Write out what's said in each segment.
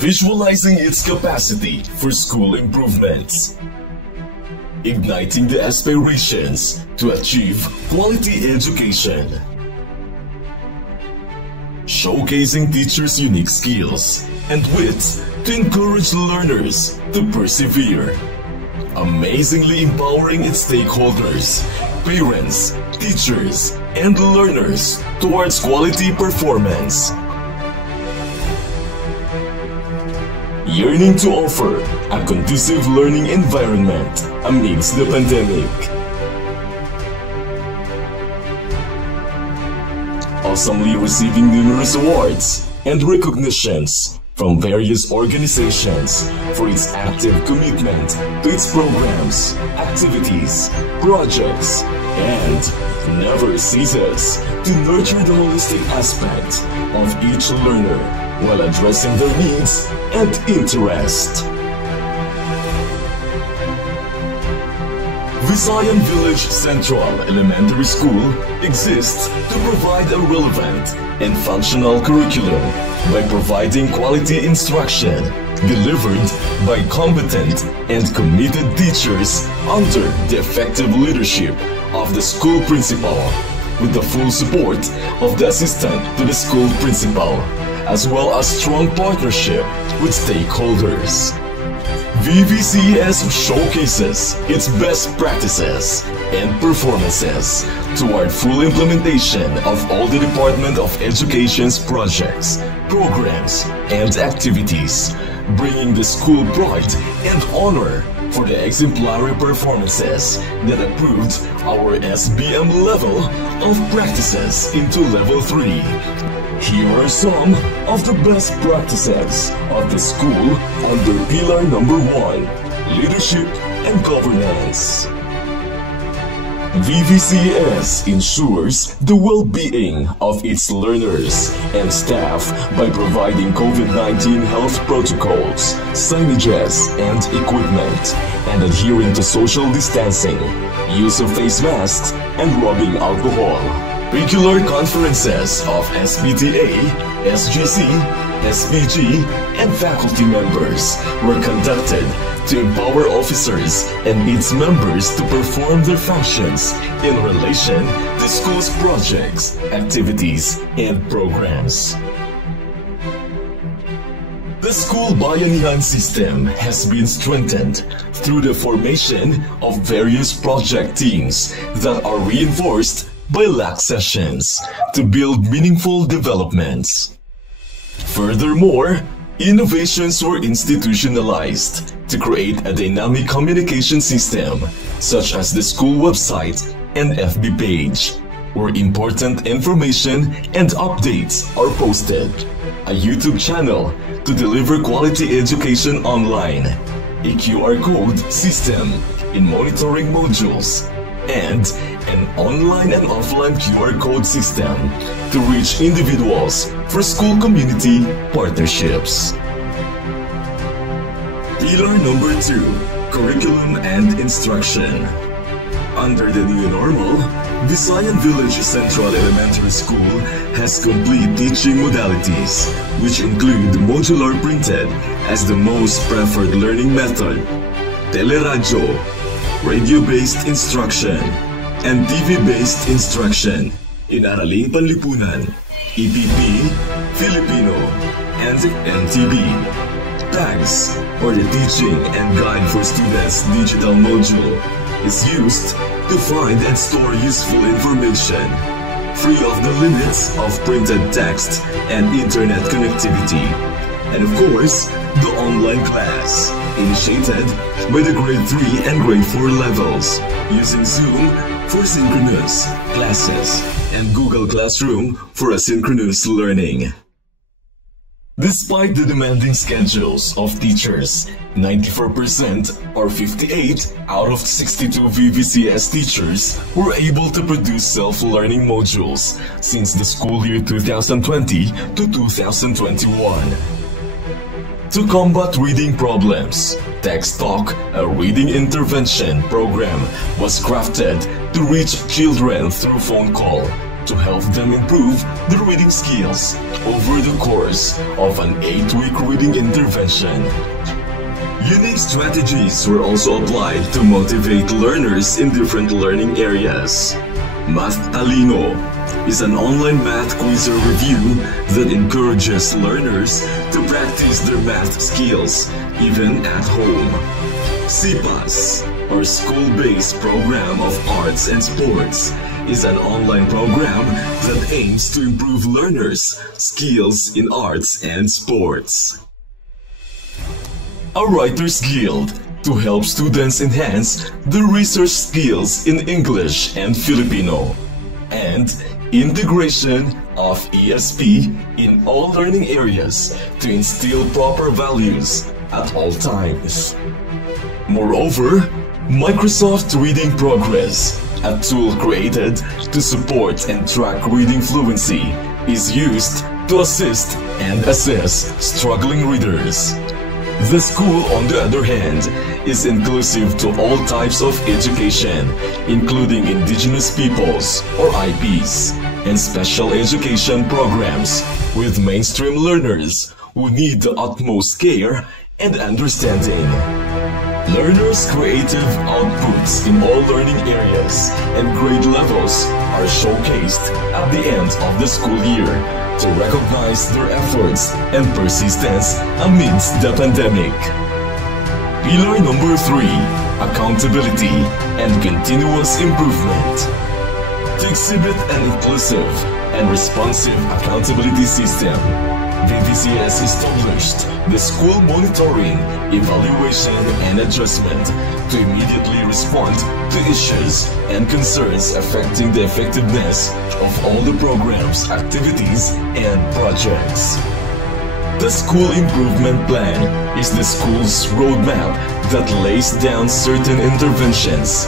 visualizing its capacity for school improvements, igniting the aspirations to achieve quality education, showcasing teachers' unique skills and wits to encourage learners to persevere, amazingly empowering its stakeholders, parents, teachers, and learners towards quality performance. Yearning to offer a conducive learning environment amidst the pandemic. Awesomely receiving numerous awards and recognitions from various organizations for its active commitment to its programs, activities, projects, and never ceases to nurture the holistic aspect of each learner while addressing their needs and interest. Visayan Village Central Elementary School exists to provide a relevant and functional curriculum by providing quality instruction delivered by competent and committed teachers under the effective leadership of the school principal, with the full support of the assistant to the school principal, as well as strong partnership with stakeholders. Vvces showcases its best practices and performances toward full implementation of all the Department of Education's projects, programs, and activities, bringing the school pride and honor for the exemplary performances that approved our SBM level of practices into Level 3. Here are some of the best practices of the school under Pillar Number 1, Leadership and Governance. Vvces ensures the well-being of its learners and staff by providing COVID-19 health protocols, signages, and equipment, and adhering to social distancing, use of face masks, and rubbing alcohol. Regular conferences of SPTA, SGC, SPG, and faculty members were conducted to empower officers and its members to perform their functions in relation to school's projects, activities, and programs. The school bayanihan system has been strengthened through the formation of various project teams that are reinforced by LAC sessions to build meaningful developments. Furthermore, innovations were institutionalized to create a dynamic communication system, such as the school website and FB page, where important information and updates are posted, a YouTube channel to deliver quality education online, a QR code system in monitoring modules, and an online and offline QR code system to reach individuals for school community partnerships. Pillar number 2, Curriculum and Instruction. Under the new normal, Visayan Village Central Elementary School has complete teaching modalities, which include modular printed as the most preferred learning method, teleradyo, radio-based instruction, and TV-based instruction in Araling Panlipunan, EPP, Filipino, and NTB. TAGS, or the Teaching and Guide for Students digital module, is used to find and store useful information, free of the limits of printed text and internet connectivity. And of course, the online class, initiated by the Grade 3 and Grade 4 levels, using Zoom for synchronous classes and Google Classroom for asynchronous learning. Despite the demanding schedules of teachers, 94% or 58 out of 62 Vvces teachers were able to produce self-learning modules since the school year 2020 to 2021. To combat reading problems, Text Talk, a reading intervention program, was crafted to reach children through phone call, to help them improve their reading skills over the course of an 8-week reading intervention. Unique strategies were also applied to motivate learners in different learning areas. Math Talino is an online math quiz or review that encourages learners to practice their math skills even at home. SIPAS, or School-Based Program of Arts and Sports, is an online program that aims to improve learners' skills in arts and sports. A Writers Guild to help students enhance their research skills in English and Filipino, and integration of ESP in all learning areas to instill proper values at all times. Moreover, Microsoft Reading Progress, a tool created to support and track reading fluency, is used to assist and assess struggling readers. The school, on the other hand, is inclusive to all types of education, including indigenous peoples or IPs, and special education programs with mainstream learners who need the utmost care and understanding. Learners' creative outputs in all learning areas and grade levels are showcased at the end of the school year to recognize their efforts and persistence amidst the pandemic. Pillar number 3, accountability and continuous improvement. To exhibit an inclusive and responsive accountability system, Vvces established the school monitoring, evaluation, and adjustment to immediately respond to issues and concerns affecting the effectiveness of all the programs, activities, and projects. The School Improvement Plan is the school's roadmap that lays down certain interventions.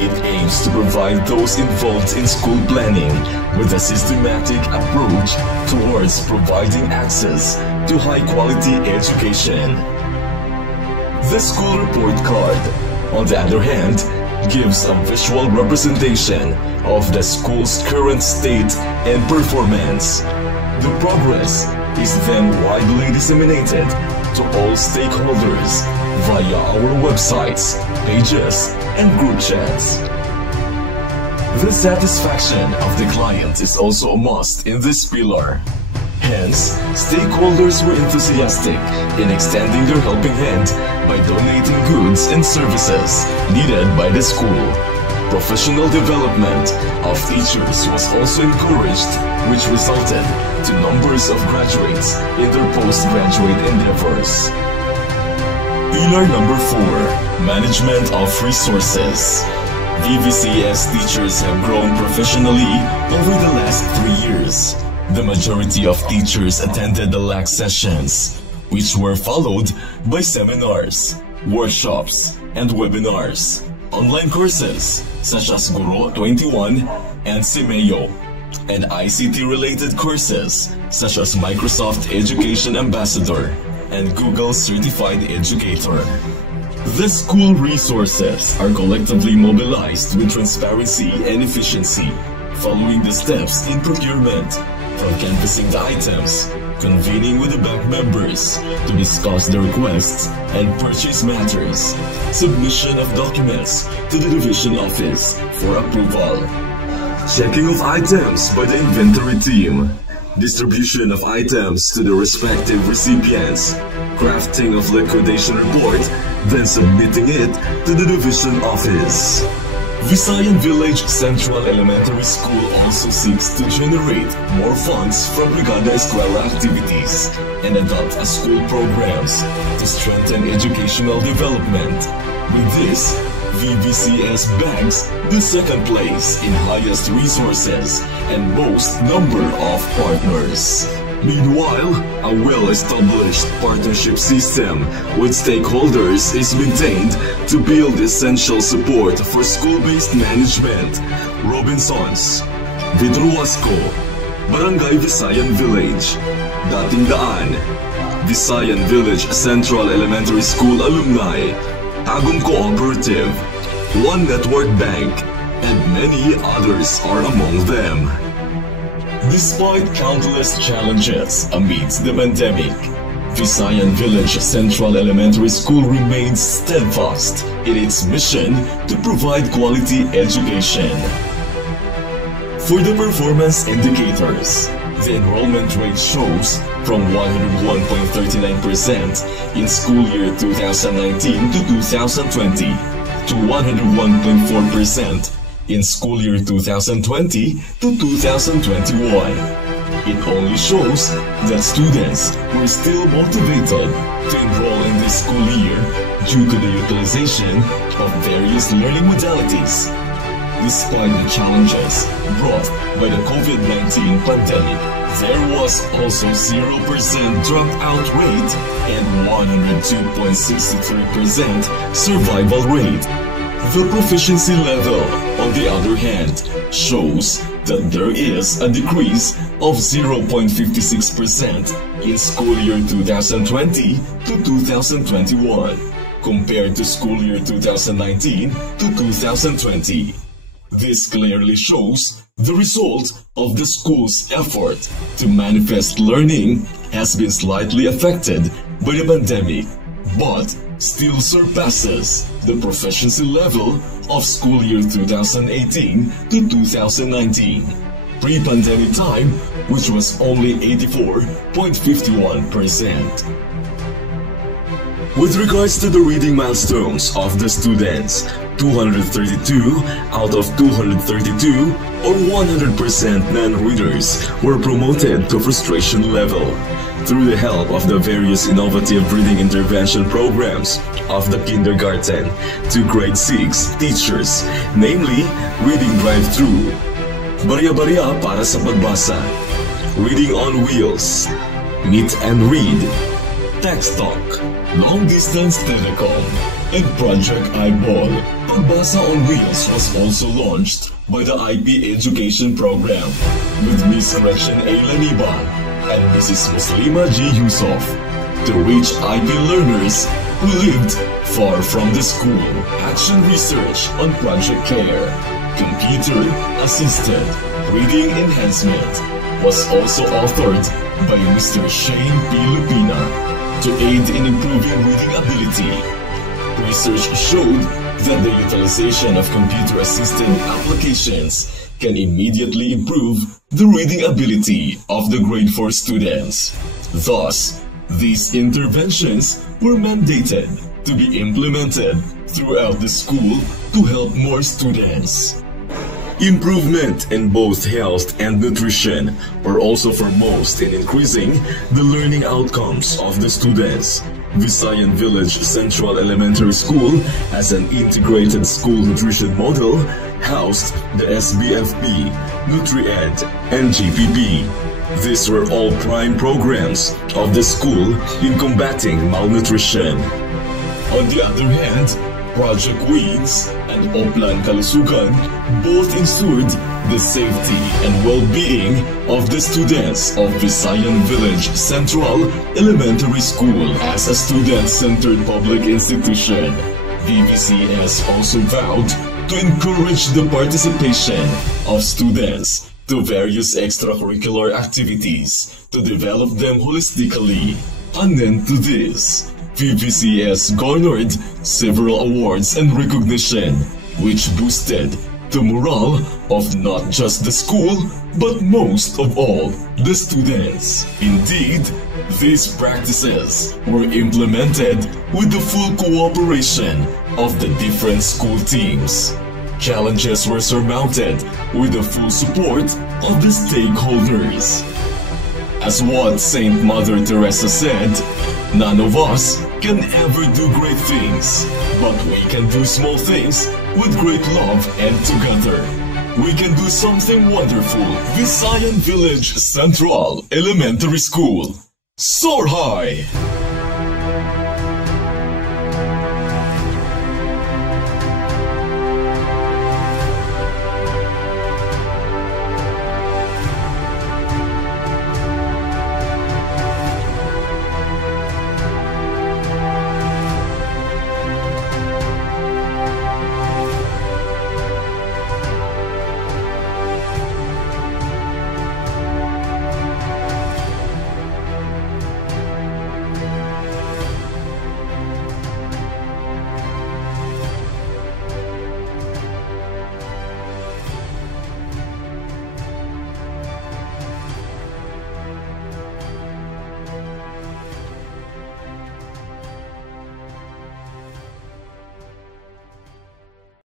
It aims to provide those involved in school planning with a systematic approach towards providing access to high-quality education. The school report card, on the other hand, gives a visual representation of the school's current state and performance. The progress is then widely disseminated to all stakeholders via our websites, pages, and group chats. The satisfaction of the client is also a must in this pillar. Hence, stakeholders were enthusiastic in extending their helping hand by donating goods and services needed by the school. Professional development of teachers was also encouraged, which resulted to numbers of graduates in their postgraduate endeavors. Pillar number 4, management of resources. Vvces teachers have grown professionally over the last 3 years. The majority of teachers attended the LAC sessions, which were followed by seminars, workshops, and webinars. Online courses such as Guro 21 and Simeo, and ICT-related courses such as Microsoft Education Ambassador and Google Certified Educator. The school resources are collectively mobilized with transparency and efficiency, following the steps in procurement, from canvassing the items, convening with the bank members to discuss the requests and purchase matters, submission of documents to the division office for approval, checking of items by the inventory team, distribution of items to the respective recipients, crafting of liquidation report, then submitting it to the division office. Visayan Village Central Elementary School also seeks to generate more funds from Brigada Eskwela activities and adopt school programs to strengthen educational development. With this, Vvces bags the second place in highest resources and most number of partners. Meanwhile, a well-established partnership system with stakeholders is maintained to build essential support for school-based management. Robinsons, Vidruasco, Barangay Visayan Village, Dating Daan, Visayan Village Central Elementary School Alumni, Tagum Cooperative, One Network Bank, and many others are among them. Despite countless challenges amidst the pandemic, Visayan Village Central Elementary School remains steadfast in its mission to provide quality education. For the performance indicators, the enrollment rate shows from 101.39% in school year 2019 to 2020 to 101.4% in school year 2020 to 2021. It only shows that students were still motivated to enroll in this school year due to the utilization of various learning modalities. Despite the challenges brought by the COVID-19 pandemic, there was also 0% dropout rate and 102.63% survival rate. The proficiency level, on the other hand, shows that there is a decrease of 0.56% in school year 2020 to 2021 compared to school year 2019 to 2020. This clearly shows the result of the school's effort to manifest learning has been slightly affected by the pandemic, but still surpasses the proficiency level of school year 2018 to 2019, pre-pandemic time, which was only 84.51%. With regards to the reading milestones of the students, 232 out of 232 or 100% non-readers were promoted to frustration level through the help of the various innovative reading intervention programs of the kindergarten to grade 6 teachers, namely Reading Drive-Thru, Barya-Barya para sa pagbasa, Reading on Wheels, Meet and Read, Text Talk, Long Distance Telecom, and Project Eyeball. Pagbasa on Wheels was also launched by the IP Education Program with Miss Gretchen A. Laniba and Mrs. Muslima G. Yusof to reach IP learners who lived far from the school. Action research on Project Care, computer-assisted reading enhancement was also authored by Mr. Shane P. Lupina to aid in improving reading ability. Research showed that the utilization of computer-assisted applications can immediately improve the reading ability of the grade 4 students. Thus, these interventions were mandated to be implemented throughout the school to help more students. Improvement in both health and nutrition were also foremost in increasing the learning outcomes of the students. Visayan Village Central Elementary School, as an integrated school nutrition model, housed the SBFP, NutriEd, and GPP. These were all prime programs of the school in combating malnutrition. On the other hand, Project Weeds and Oplan Kalusugan both ensured the safety and well-being of the students of Visayan Village Central Elementary School as a student-centered public institution. Vvces also vowed to encourage the participation of students to various extracurricular activities to develop them holistically. Added to this, Vvces garnered several awards and recognition, which boosted the morale of not just the school, but most of all, the students. Indeed, these practices were implemented with the full cooperation of the different school teams. Challenges were surmounted with the full support of the stakeholders. As what Saint Mother Teresa said, none of us can ever do great things, but we can do small things with great love, and together we can do something wonderful. Visayan Village Central Elementary School. Soar high!